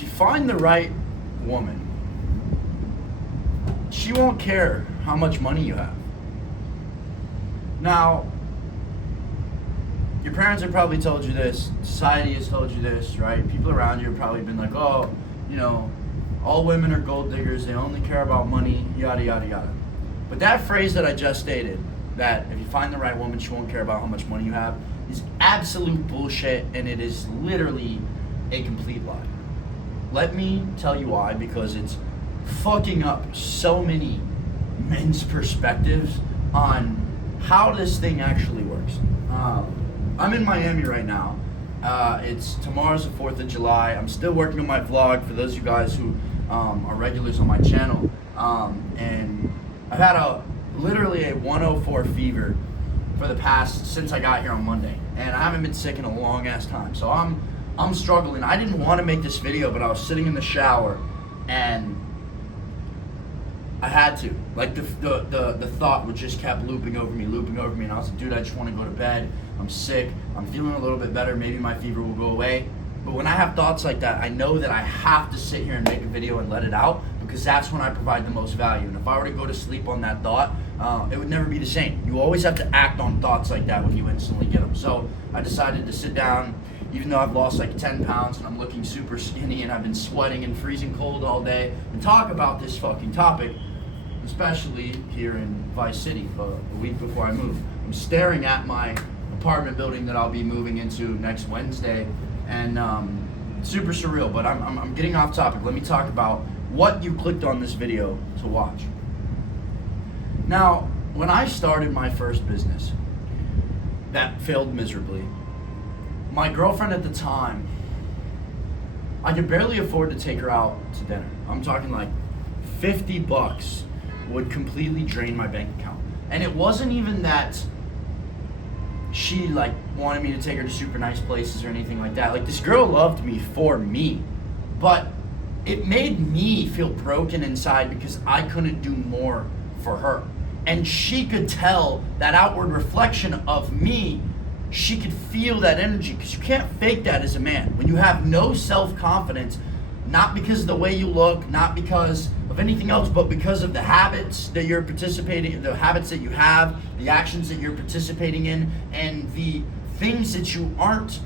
if you find the right woman, she won't care how much money you have. Now, your parents have probably told you this, society has told you this, right? People around you have probably been like, oh, you know, all women are gold diggers, they only care about money, yada, yada, yada. But that phrase that I just stated, that if you find the right woman, she won't care about how much money you have, is absolute bullshit, and it is literally a complete lie. Let me tell you why, because it's fucking up so many men's perspectives on how this thing actually works. I'm in Miami right now. Tomorrow's the 4th of July. I'm still working on my vlog for those of you guys who are regulars on my channel. And I've had literally a 104 fever since I got here on Monday. And I haven't been sick in a long ass time. So I'm struggling. I didn't want to make this video, but I was sitting in the shower and I had to. Like the thought would just kept looping over me, and I was like, dude, I just want to go to bed. I'm sick. I'm feeling a little bit better. Maybe my fever will go away. But when I have thoughts like that, I know that I have to sit here and make a video and let it out, because that's when I provide the most value. And if I were to go to sleep on that thought, it would never be the same. You always have to act on thoughts like that when you instantly get them. So I decided to sit down, even though I've lost like 10 pounds and I'm looking super skinny and I've been sweating and freezing cold all day, and talk about this fucking topic, especially here in Vice City, a week before I move. I'm staring at my apartment building that I'll be moving into next Wednesday, and super surreal, but I'm getting off topic. Let me talk about what you clicked on this video to watch. Now, when I started my first business that failed miserably, my girlfriend at the time, I could barely afford to take her out to dinner. I'm talking like $50 would completely drain my bank account. And it wasn't even that she like wanted me to take her to super nice places or anything like that. Like, this girl loved me for me, but it made me feel broken inside because I couldn't do more for her. And she could tell that outward reflection of me. She could feel that energy, because you can't fake that as a man. When you have no self-confidence, not because of the way you look, not because of anything else, but because of the habits that you're participating, the habits that you have, the actions that you're participating in, and the things that you aren't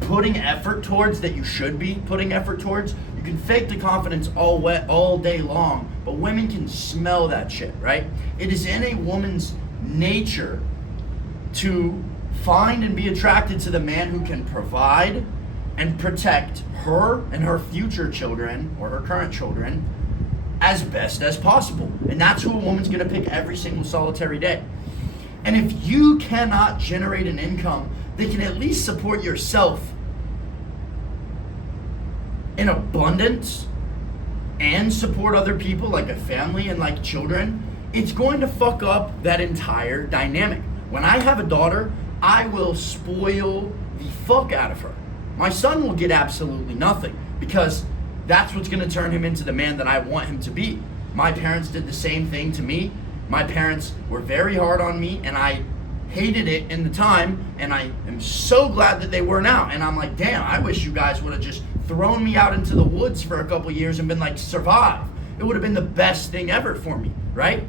putting effort towards that you should be putting effort towards. You can fake the confidence all day long, but women can smell that shit, right? It is in a woman's nature to find and be attracted to the man who can provide and protect her and her future children, or her current children, as best as possible. And that's who a woman's gonna pick every single solitary day. And if you cannot generate an income that can at least support yourself in abundance and support other people, like a family and like children, it's going to fuck up that entire dynamic. When I have a daughter, I will spoil the fuck out of her. My son will get absolutely nothing, because that's what's going to turn him into the man that I want him to be. My parents did the same thing to me. My parents were very hard on me, and I hated it in the time, and I am so glad that they were now. And I'm like, damn, I wish you guys would have just thrown me out into the woods for a couple years and been like, survive. It would have been the best thing ever for me, right?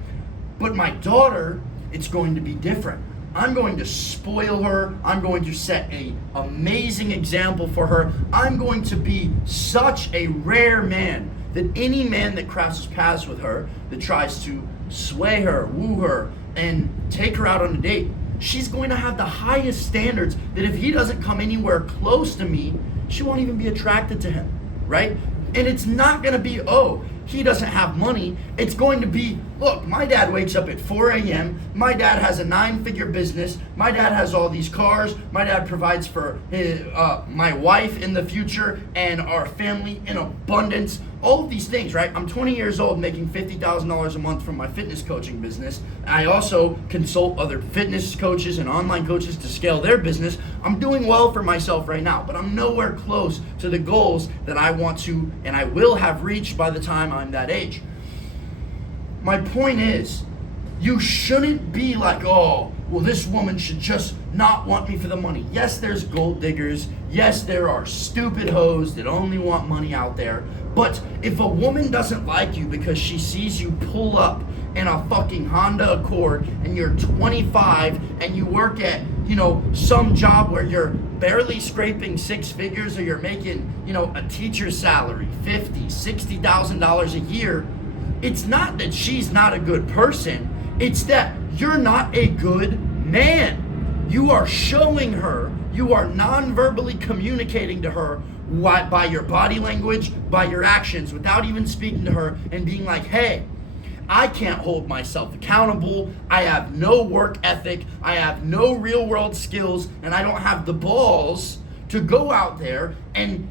But my daughter, it's going to be different. I'm going to spoil her. I'm going to set an amazing example for her. I'm going to be such a rare man that any man that crosses paths with her, that tries to sway her, woo her, and take her out on a date, she's going to have the highest standards that if he doesn't come anywhere close to me, she won't even be attracted to him, right? And it's not going to be, oh, he doesn't have money. It's going to be, look, my dad wakes up at 4 a.m. My dad has a 9-figure business. My dad has all these cars. My dad provides for my wife in the future and our family in abundance. All of these things, right? I'm 20 years old making $50,000 a month from my fitness coaching business. I also consult other fitness coaches and online coaches to scale their business. I'm doing well for myself right now, but I'm nowhere close to the goals that I want to and I will have reached by the time I'm that age. My point is, you shouldn't be like, oh, well, this woman should just not want me for the money. Yes, there's gold diggers. Yes, there are stupid hoes that only want money out there. But if a woman doesn't like you because she sees you pull up in a fucking Honda Accord and you're 25 and you work at, some job where you're barely scraping six figures, or you're making, a teacher's salary, $50,000, $60,000 a year, it's not that she's not a good person. It's that you're not a good man. You are showing her, you are non-verbally communicating to her by your body language, by your actions, without even speaking to her and being like, hey, I can't hold myself accountable. I have no work ethic. I have no real world skills, and I don't have the balls to go out there and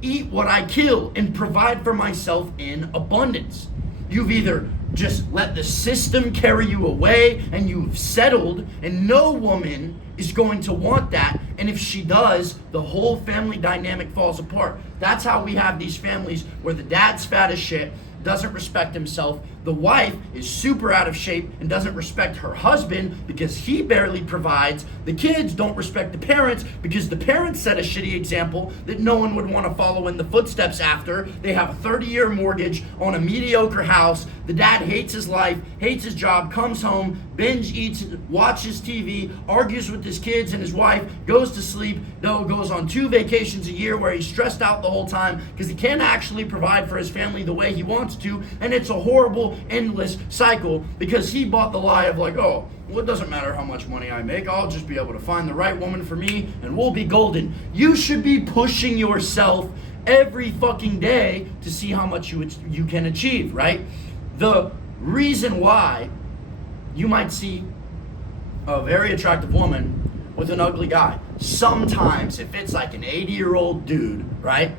eat what I kill and provide for myself in abundance. You've either just let the system carry you away and you've settled, and no woman is going to want that. And if she does, the whole family dynamic falls apart. That's how we have these families where the dad's fat as shit, doesn't respect himself. The wife is super out of shape and doesn't respect her husband because he barely provides. The kids don't respect the parents because the parents set a shitty example that no one would want to follow in the footsteps after. They have a 30-year mortgage on a mediocre house. The dad hates his life, hates his job, comes home, binge eats, watches TV, argues with his kids and his wife, goes to sleep, goes on 2 vacations a year where he's stressed out the whole time because he can't actually provide for his family the way he wants to, and it's a horrible, endless cycle because he bought the lie of like, oh, well, it doesn't matter how much money I make, I'll just be able to find the right woman for me and we'll be golden. You should be pushing yourself every fucking day to see how much you can achieve, right? The reason why you might see a very attractive woman with an ugly guy, sometimes if it's like an 80-year-old dude, right,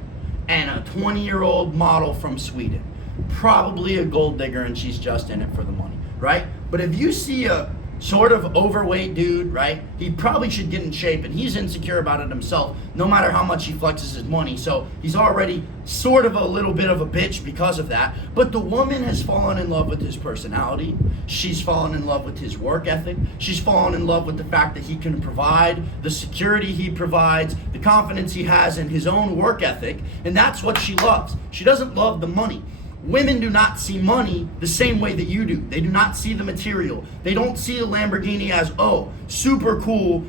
and a 20-year-old model from Sweden, probably a gold digger and she's just in it for the money, right? But if you see a sort of overweight dude, right, he probably should get in shape, and he's insecure about it himself, no matter how much he flexes his money, so he's already sort of a little bit of a bitch because of that. But the woman has fallen in love with his personality, she's fallen in love with his work ethic, she's fallen in love with the fact that he can provide, the security he provides, the confidence he has in his own work ethic, and that's what she loves. She doesn't love the money. Women do not see money the same way that you do. They do not see the material. They don't see a Lamborghini as, oh, super cool,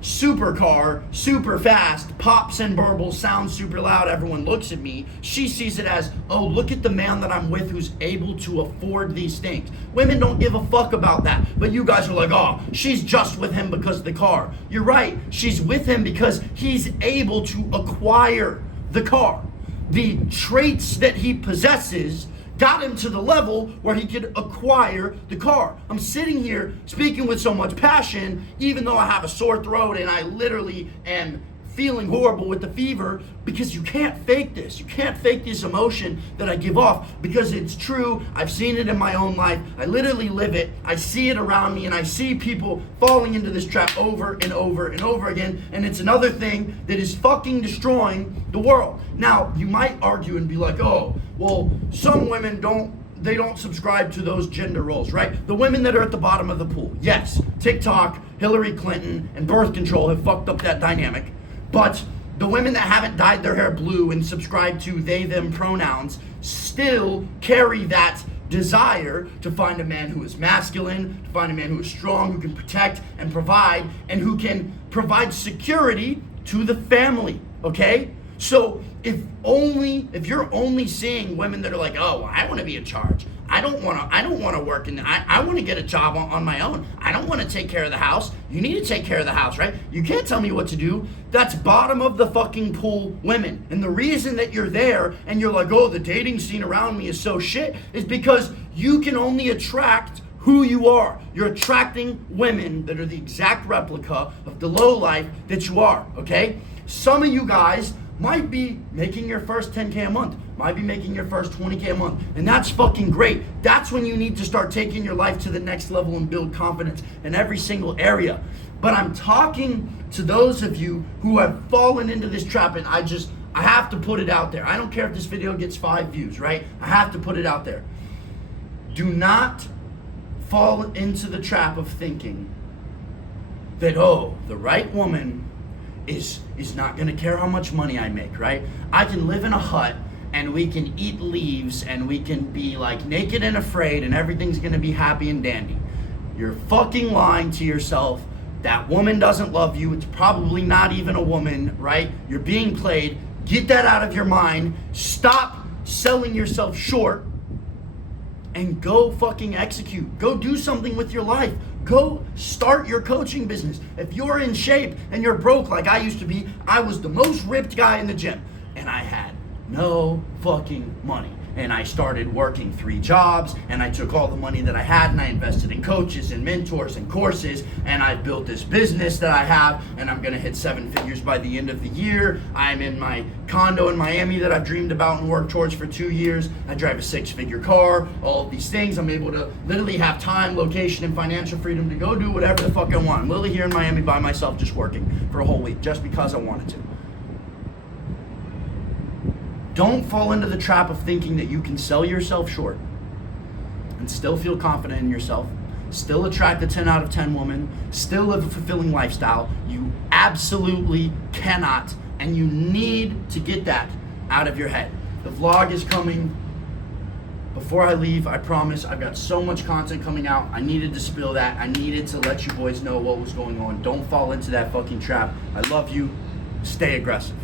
super car, super fast, pops and burbles, sounds super loud, everyone looks at me. She sees it as, oh, look at the man that I'm with who's able to afford these things. Women don't give a fuck about that. But you guys are like, oh, she's just with him because of the car. You're right. She's with him because he's able to acquire the car. The traits that he possesses got him to the level where he could acquire the car. I'm sitting here speaking with so much passion, even though I have a sore throat and I literally am feeling horrible with the fever, because you can't fake this. You can't fake this emotion that I give off, because it's true. I've seen it in my own life. I literally live it. I see it around me, and I see people falling into this trap over and over and over again, and it's another thing that is fucking destroying the world. Now, you might argue and be like, oh, well, some women don't subscribe to those gender roles, right? The women that are at the bottom of the pool. Yes, TikTok, Hillary Clinton, and birth control have fucked up that dynamic. But the women that haven't dyed their hair blue and subscribe to they, them pronouns still carry that desire to find a man who is masculine, to find a man who is strong, who can protect and provide, and who can provide security to the family, okay? So if you're only seeing women that are like, oh, I want to be in charge. I don't want to work I want to get a job on my own. I don't want to take care of the house. You need to take care of the house, right? You can't tell me what to do. That's bottom of the fucking pool women. And the reason that you're there and you're like, oh, the dating scene around me is so shit, is because you can only attract who you are. You're attracting women that are the exact replica of the low life that you are, okay? Some of you guys might be making your first 10K a month, might be making your first 20K a month, and that's fucking great. That's when you need to start taking your life to the next level and build confidence in every single area. But I'm talking to those of you who have fallen into this trap, and I have to put it out there. I don't care if this video gets 5 views, right? I have to put it out there. Do not fall into the trap of thinking that, oh, the right woman is not gonna care how much money I make, right? I can live in a hut and we can eat leaves and we can be like naked and afraid and everything's gonna be happy and dandy. You're fucking lying to yourself. That woman doesn't love you. It's probably not even a woman, right? You're being played. Get that out of your mind. Stop selling yourself short and go fucking execute. Go do something with your life. Go start your coaching business. If you're in shape and you're broke like I used to be, I was the most ripped guy in the gym and I had no fucking money. And I started working 3 jobs and I took all the money that I had and I invested in coaches and mentors and courses and I built this business that I have and I'm gonna hit 7 figures by the end of the year. I'm in my condo in Miami that I've dreamed about and worked towards for 2 years. I drive a 6-figure car, all of these things. I'm able to literally have time, location, and financial freedom to go do whatever the fuck I want. I'm literally here in Miami by myself just working for a whole week just because I wanted to. Don't fall into the trap of thinking that you can sell yourself short and still feel confident in yourself, still attract a 10 out of 10 woman, still live a fulfilling lifestyle. You absolutely cannot, and you need to get that out of your head. The vlog is coming. Before I leave, I promise, I've got so much content coming out. I needed to spill that. I needed to let you boys know what was going on. Don't fall into that fucking trap. I love you. Stay aggressive.